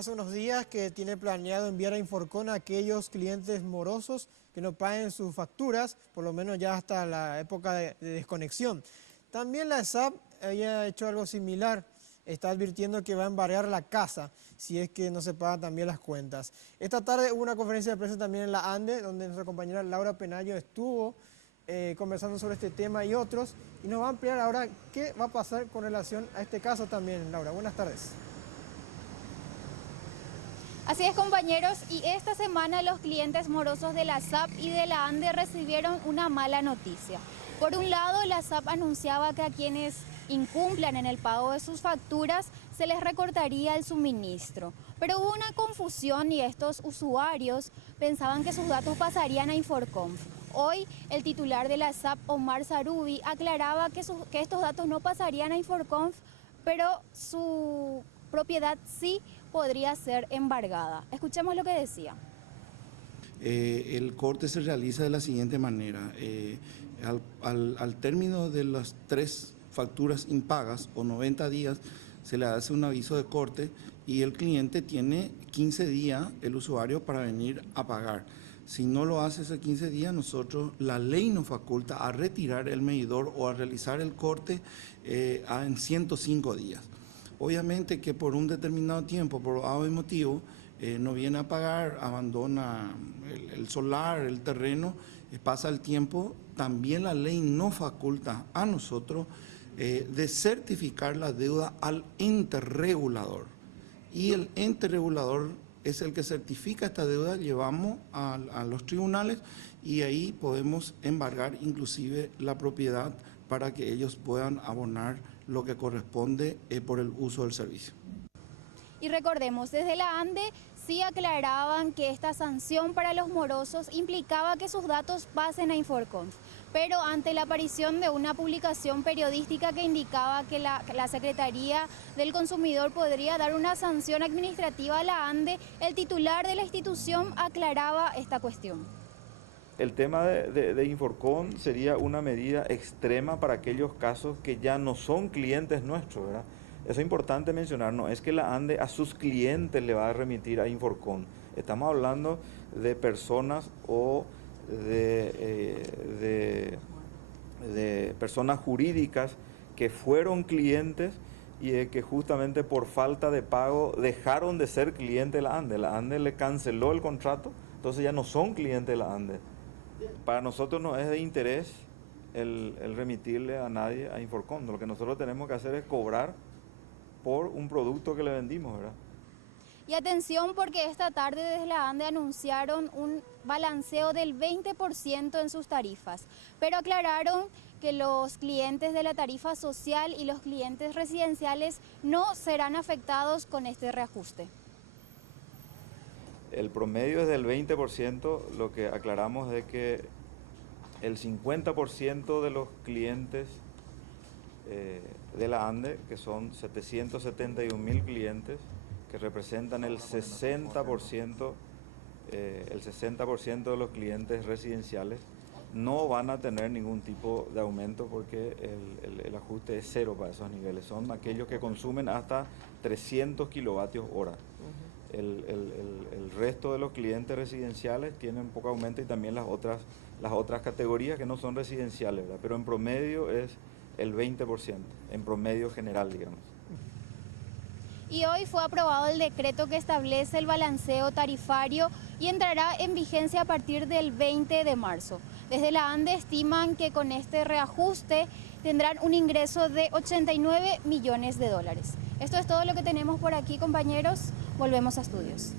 hace unos días que tiene planeado enviar a Inforcon a aquellos clientes morosos que no paguen sus facturas, por lo menos ya hasta la época de desconexión. También la ESAP había hecho algo similar, está advirtiendo que va a embargar la casa si es que no se pagan también las cuentas. Esta tarde hubo una conferencia de prensa también en la ANDE, donde nuestra compañera Laura Penayo estuvo conversando sobre este tema y otros, y nos va a ampliar ahora qué va a pasar con relación a este caso también. Laura, buenas tardes. Así es, compañeros, y esta semana los clientes morosos de la SAP y de la ANDE recibieron una mala noticia. Por un lado, la SAP anunciaba que a quienes incumplan en el pago de sus facturas se les recortaría el suministro. Pero hubo una confusión y estos usuarios pensaban que sus datos pasarían a Inforcon. Hoy, el titular de la SAP, Omar Sarubi, aclaraba que estos datos no pasarían a Inforcon, pero su propiedad sí podría ser embargada. Escuchemos lo que decía. El corte se realiza de la siguiente manera. Al término de las 3 facturas impagas o 90 días, se le hace un aviso de corte y el cliente tiene 15 días, el usuario, para venir a pagar. Si no lo hace esos 15 días, la ley nos faculta a retirar el medidor o a realizar el corte en 105 días. Obviamente que por un determinado tiempo, por algún motivo, no viene a pagar, abandona el solar, el terreno, pasa el tiempo, también la ley nos faculta a nosotros de certificar la deuda al ente regulador. Y el ente regulador es el que certifica esta deuda, llevamos a los tribunales y ahí podemos embargar inclusive la propiedad para que ellos puedan abonar lo que corresponde por el uso del servicio. Y recordemos, desde la ANDE sí aclaraban que esta sanción para los morosos implicaba que sus datos pasen a Inforcon, pero ante la aparición de una publicación periodística que indicaba que la Secretaría del Consumidor podría dar una sanción administrativa a la ANDE, el titular de la institución aclaraba esta cuestión. El tema de Inforcon sería una medida extrema para aquellos casos que ya no son clientes nuestros, ¿verdad? Eso es importante mencionar, no es que la ANDE a sus clientes le va a remitir a Inforcon. Estamos hablando de personas o de personas jurídicas que fueron clientes y que justamente por falta de pago dejaron de ser clientes de la ANDE. La ANDE le canceló el contrato, entonces ya no son clientes de la ANDE. Para nosotros no es de interés el remitirle a nadie a Inforcon. Lo que nosotros tenemos que hacer es cobrar por un producto que le vendimos, ¿verdad? Y atención, porque esta tarde desde la ANDE anunciaron un balanceo del 20% en sus tarifas, pero aclararon que los clientes de la tarifa social y los clientes residenciales no serán afectados con este reajuste. El promedio es del 20%, lo que aclaramos es que el 50% de los clientes de la ANDE, que son 771.000 clientes, que representan el 60% de los clientes residenciales, no van a tener ningún tipo de aumento porque el ajuste es cero para esos niveles. Son aquellos que consumen hasta 300 kilovatios hora. El resto de los clientes residenciales tienen poco aumento y también las otras categorías que no son residenciales, ¿verdad? Pero en promedio es el 20%, en promedio general, digamos. Y hoy fue aprobado el decreto que establece el balanceo tarifario y entrará en vigencia a partir del 20 de marzo. Desde la ANDE estiman que con este reajuste tendrán un ingreso de 89 millones de dólares. Esto es todo lo que tenemos por aquí, compañeros. Volvemos a estudios.